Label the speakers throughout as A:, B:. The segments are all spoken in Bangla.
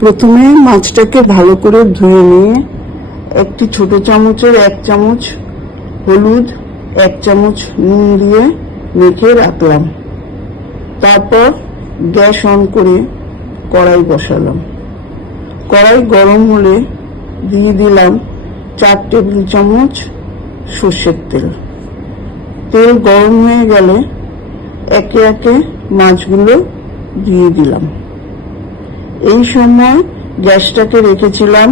A: প্রথমে মাছটাকে ভালো করে ধুয়ে নিয়ে একটি ছোট চামচের এক চামচ হলুদ, এক চামচ নুন দিয়ে মেখে রাখলাম। তারপর গ্যাস অন করে কড়াই বসালাম। কড়াই গরম হলে দিয়ে দিলাম চার টেবিল চামচ সর্ষের তেল। তেল গরম হয়ে গেলে একে একে মাছগুলো দিয়ে দিলাম। এই সময় গ্যাসটাকে রেখেছিলাম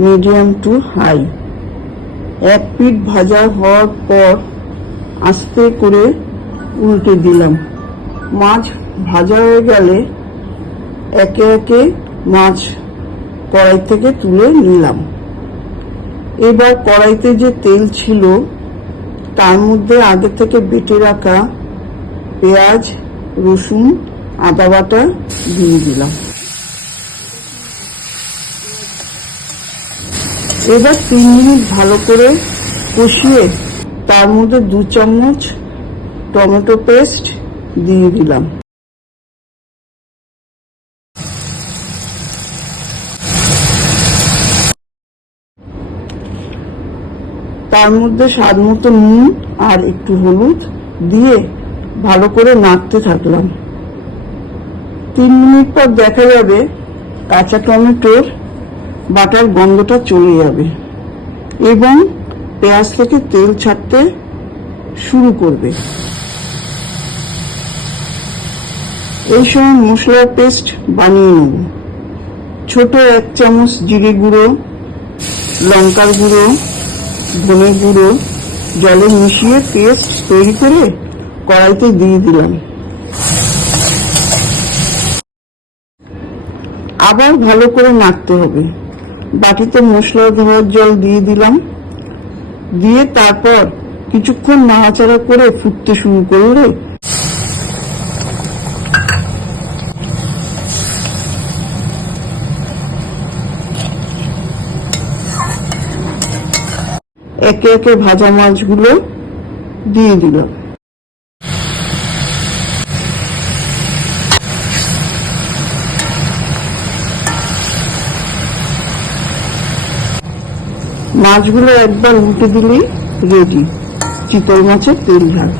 A: মিডিয়াম টু হাই এক পিঠ ভাজা হওয়ার পর আস্তে করে উল্টে দিলাম। মাছ ভাজা হয়ে গেলে একে একে মাছ কড়াই থেকে তুলে নিলাম। এবার কড়াইতে যে তেল ছিল, তার মধ্যে আগে থেকে বেটে রাখা পেঁয়াজ, রসুন, আদা বাটা দিয়ে দিলাম। এবার তিন মিনিট ভালো করে কষিয়ে তার মধ্যে দু চামচ টমেটো পেস্ট দিয়ে দিলাম। তার মধ্যে স্বাদ মতো নুন আর একটু হলুদ দিয়ে ভালো করে নাড়তে থাকলাম। তিন মিনিট পর দেখা যাবে কাঁচা টমেটোর বাটার গন্ধটা চলে যাবে। এবং পেঁয়াজ থেকে তেল ছাড়তে শুরু করবে। এই সময় মশলার পেস্ট বানিয়ে নেব। ছোট এক চামচ জিরে গুঁড়ো, লঙ্কার গুঁড়ো, ধনে গুঁড়ো, জলে মিশিয়ে পেস্ট তৈরি করে কড়াইতে দিয়ে দিলাম। আবার ভালো করে নাড়তে হবে। বাটিতে মশলা ধোয়ার জল দিয়ে দিলাম। দিয়ে তারপর কিছুক্ষণ নাড়াচাড়া করে ফুটতে শুরু করলে একে একে ভাজা মাছগুলো দিয়ে দিলাম। মাছগুলো একবার উল্টে দিলেই রেডি। চিতল মাছের তেল ঝাল